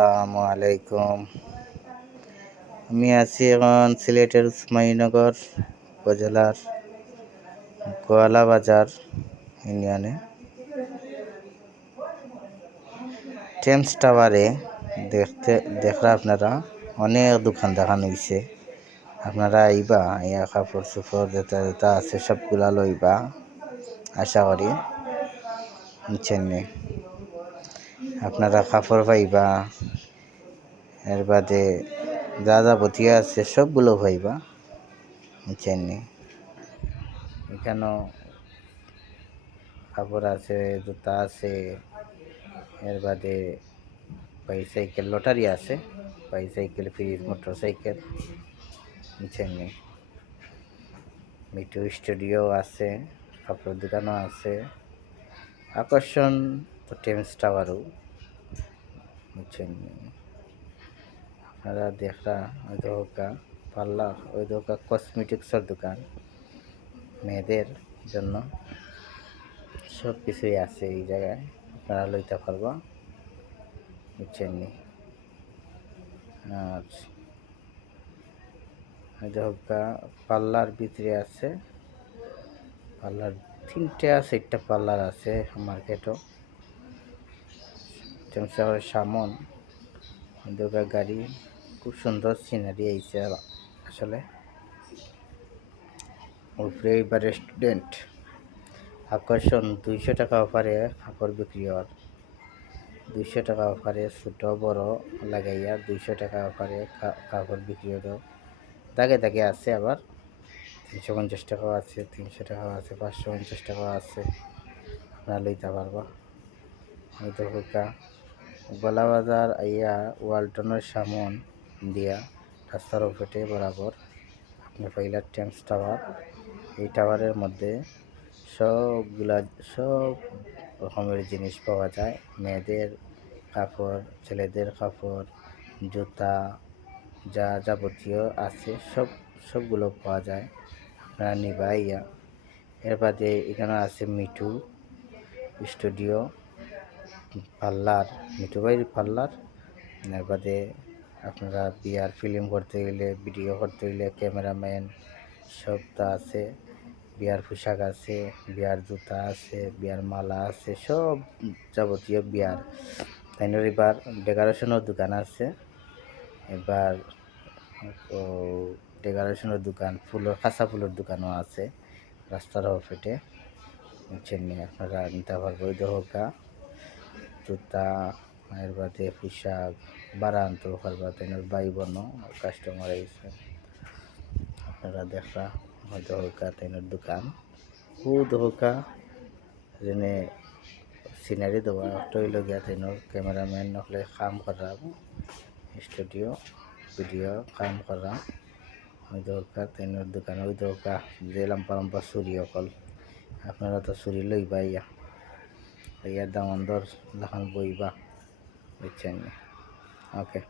আসসালামু আলাইকুম। আমি আছি এখন সিলেটের উসমানীনগর উপজেলার গোয়ালা বাজার ইউনিয়নে টেমস টাওয়ারে দেখরা আপনারা অনেক দোকান দেখানো হয়েছে। আপনারা আইবা, ইয়া কাপড় চোপড় যেটা আছে সবগুলা লইবা আশা করি। বুঝছেন নি? আপনারা কাপড় পাইবা, এর বাদে যা যাবতীয় আছে সবগুলো পাইবা। বুঝছেন নি? এখানেও কাপড় আছে, জুতা আছে, এর বাদে বাইসাইকেল লটারি আছে, বাইসাইকেল ফ্রিজ মোটর সাইকেল। বুঝছেন নি? মিঠু স্টুডিও আছে, কাপড়ের দোকানও আছে, আকর্ষণ তো টেমস টাওয়ারও। বুঝছেন নি? আপনারা দেখরা ওই দোকা পার্লার, ওই দোকা কসমেটিক্সের দোকান, মেয়েদের জন্য সব কিছুই আছে এই জায়গায়, আপনারা লইতে পারবা। বুঝছেন নি? আর এই দোকা পার্লার ভিতরে আছে, পার্লার 3-4টা পার্লার আছে মার্কেটও। টেমসাওয়ার সামন দোকা গাড়ি, খুব সুন্দর সিনারি আইছে আসলে। উপরে এবার রেস্টুরেন্ট আকর্ষণ 200 টাকা অফারে কাপড় বিক্রি হয়। 200 টাকা অফারে ছোট বড় লাগাইয়া 200 টাকা অফারে কাপড় বিক্রি হতো। দাগে দাগে আছে, আবার 350 টাকাও আছে, 300 টাকাও আছে, 550 টাকাও আছে। আপনারা লইতে পারবা। এই তো গোলা বাজার আইয়া ওয়ালটনের সামন দিয়া রাস্তার উপরে বরাবর আপনি পাইলা টেমস টাওয়ার। এই টাওয়ারের মধ্যে সব রকমের জিনিস পাওয়া যায়। মেয়েদের কাপড়, ছেলেদের কাপড়, জুতা, যা যাবতীয় আছে সবগুলো পাওয়া যায়। আপনারা নিবা ইয়া। এর বাদে এখানে আছে মিঠু স্টুডিও পার্লার, মিঠু ভাইয়ের পার্লার। এর বাদে আপনারা বিয়ার ফিল্ম করতে গেলে, ভিডিও করতে গেলে ক্যামেরাম্যান সব তা আছে। বিয়ার পোশাক আছে, বিয়ার জুতা আছে, বিয়ার মালা আছে, সব যাবতীয় বিয়ার। তাই এবার ডেকোরেশনের দোকান আছে। এবার ডেকোরেশনের দোকান, কাঁচা ফুলের দোকানও আছে রাস্তার ফেটে। বুঝছেন নি? আপনারা নিতে পারবো। ওই দোকা জুতা, এর বাদে পোশাক বাড়া আনতে পারবা। তাই ভাই বোন কাস্টমার আইসে, আপনারা দেখা দোকা তাইনের দোকান ও দোকা যেনে সিনারি দেওয়া টইল গিয়া তাইনের ক্যামেরাম্যান নকলে কাম করা, স্টুডিও ভিডিও কাম করা। ওই দোকা তাইনের দোকান, ওই দোকা যে লম্বা লম্বা চুরি অকল। আপনারা তো চুরি লইবা ইয়া দামন দর যখন বইবা। বুঝছেন? ওকে।